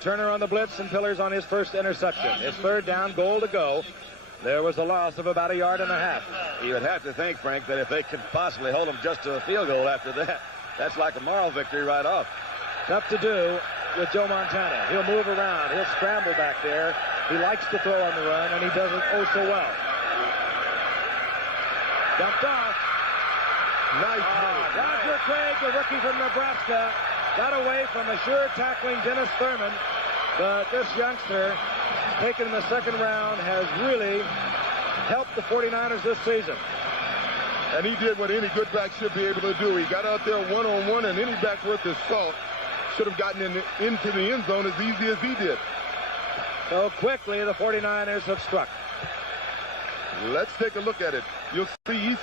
had Turner on the blitz and Pillars on his first interception. His third down, goal to go. There was a loss of about 1.5 yards. You would have to think, Frank, that if they could possibly hold them just to a field goal after that, that's like a moral victory right off. Tough to do with Joe Montana. He'll move around. He'll scramble back there. He likes to throw on the run, and he does it oh so well. Dumped off. Nice. Roger Craig, the rookie from Nebraska, got away from a sure tackling Dennis Thurman. But this youngster, taken in the second round, has really helped the 49ers this season. And he did what any good back should be able to do. He got out there one-on-one, and any back worth his salt should have gotten into the end zone as easy as he did. So quickly, the 49ers have struck. Let's take a look at it. You'll see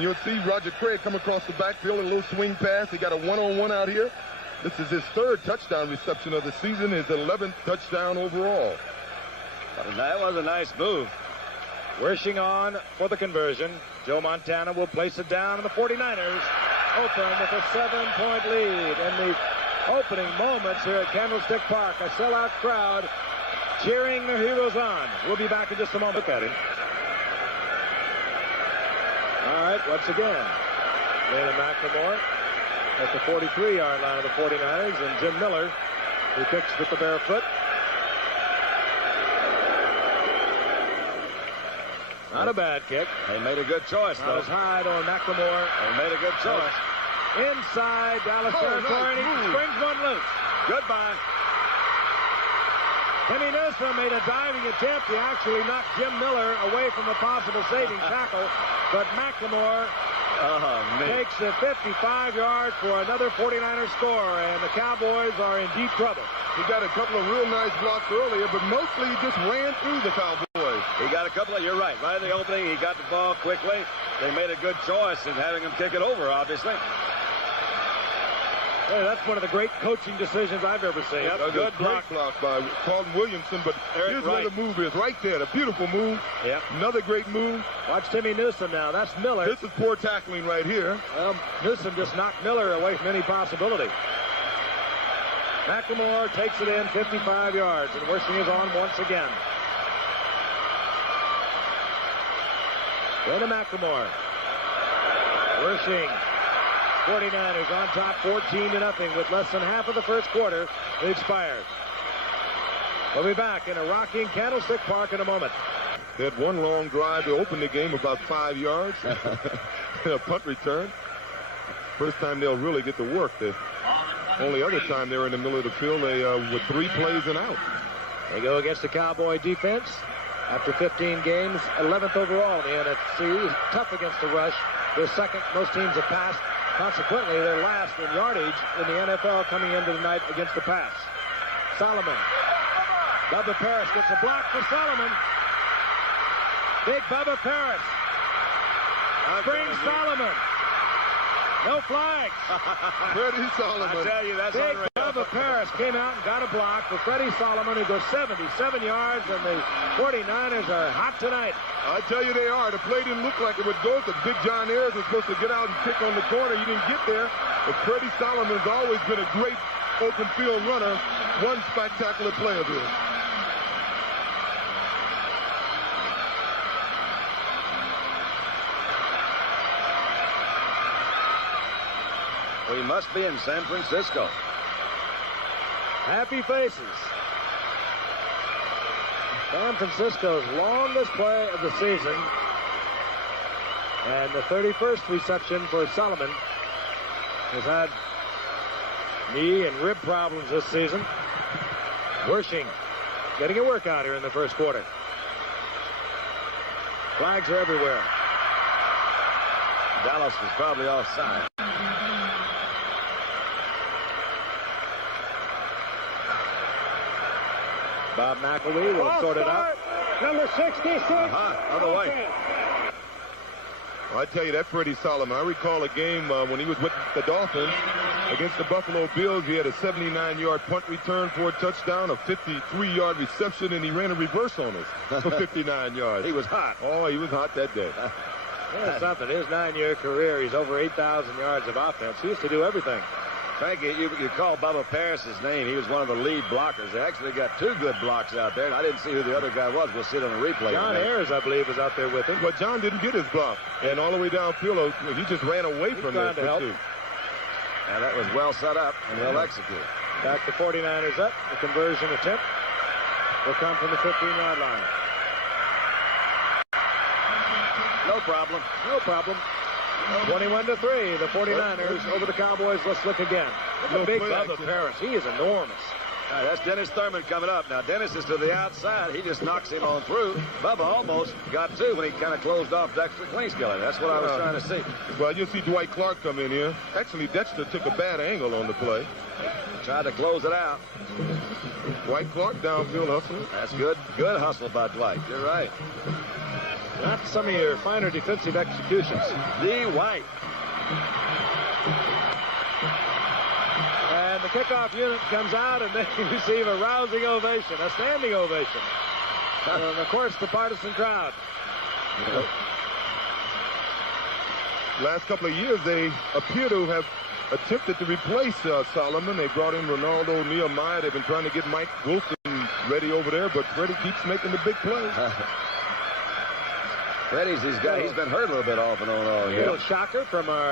you'll see Roger Craig come across the backfield, a little swing pass. He got a one-on-one out here. This is his third touchdown reception of the season, his 11th touchdown overall. That was a nice move. Rushing on for the conversion. Joe Montana will place it down, and the 49ers open with a 7-point lead. In the opening moments here at Candlestick Park, a sellout crowd cheering their heroes on. We'll be back in just a moment. Look at him. All right, once again, Dana McLemore at the 43-yard line of the 49ers, and Jim Miller, who kicks with the bare foot. Not a bad kick. They made a good choice, though. Not as high, though, McLemore. They made a good choice. Inside Dallas territory, and he springs one loose. Goodbye. Timmy Newsome made a diving attempt. He actually knocked Jim Miller away from a possible saving tackle, but McLemore takes a 55 yards for another 49er score, and the Cowboys are in deep trouble. He got a couple of real nice blocks earlier, but mostly he just ran through the Cowboys. He got a couple of, you're right in the opening, he got the ball quickly. They made a good choice in having him kick it over, obviously. Hey, that's one of the great coaching decisions I've ever seen. Yep, a good block by Carlton Williamson, but here's where the move is, right there, the beautiful move. Yep. Another great move. Watch Timmy Newsome now, that's Miller. This is poor tackling right here. Newsome just knocked Miller away from any possibility. McLemore takes it in 55 yards, and Worthing is on once again. Dana McLemore. Worthing. 49ers on top 14-0 with less than half of the first quarter expired. We'll be back in a rocking Candlestick Park in a moment. They had one long drive to open the game, about 5 yards. A punt return. First time they'll really get to work. The only other time they were in the middle of the field, they with 3 plays and out. They go against the Cowboy defense. After 15 games, 11th overall in the NFC. Tough against the rush. They're second. Most teams have passed. Consequently, they're last in yardage in the NFL coming into the night against the pass. Solomon. Bubba Paris gets a block for Solomon. Big Bubba Paris. Springs Solomon. No flags. Freddie Solomon. I tell you, that's Big unreal. Bubba Paris came out and got a block for Freddie Solomon, who goes 77 yards, and the 49ers are hot tonight. I tell you they are. The play didn't look like it would go because Big John Ayers was supposed to get out and kick on the corner. He didn't get there. But Freddie Solomon's always been a great open field runner. One spectacular play of his. We must be in San Francisco. Happy faces. San Francisco's longest play of the season. And the 31st reception for Solomon has had knee and rib problems this season. Worthing getting a workout here in the first quarter. Flags are everywhere. Dallas was probably offside. Bob McElwee will sort it out. Number 66. Other way. Well, I tell you, that Freddie Solomon, I recall a game when he was with the Dolphins against the Buffalo Bills. He had a 79-yard punt return for a touchdown, a 53-yard reception, and he ran a reverse on us for 59 yards. He was hot. Oh, he was hot that day. Yeah, something. His 9-year career, he's over 8,000 yards of offense. He used to do everything. Frankie, you call Bubba Paris's name. He was one of the lead blockers. They actually got 2 good blocks out there, and I didn't see who the other guy was. We'll see it on the replay. John Ayers, I believe, was out there with him. Well, John didn't get his block. And all the way downfield, he just ran away from trying that. to help. And that was well set up and well executed. Back to 49ers up. The conversion attempt will come from the 15-yard line. No problem. No problem. 21-3, the 49ers over the Cowboys. Let's look again. Look at big Bubba Paris. He is enormous. That's Dennis Thurman coming up. Now, Dennis is to the outside. He just knocks him on through. Bubba almost got 2 when he kind of closed off Dexter Klingskeller. That's what I was trying to see. Well, you see Dwight Clark come in here. Actually, Dexter took a bad angle on the play. Tried to close it out. Dwight Clark downfield hustling. That's good. Good hustle by Dwight. You're right. Not some of your finer defensive executions. D. White. And the kickoff unit comes out, and they receive a rousing ovation, a standing ovation. And, of course, the partisan crowd. Last couple of years, they appear to have attempted to replace Solomon. They brought in Ronaldo Nehemiah. They've been trying to get Mike Wilson ready over there, but Freddie keeps making the big plays. Freddie's he's been hurt a little bit off and on all year. Little shocker from our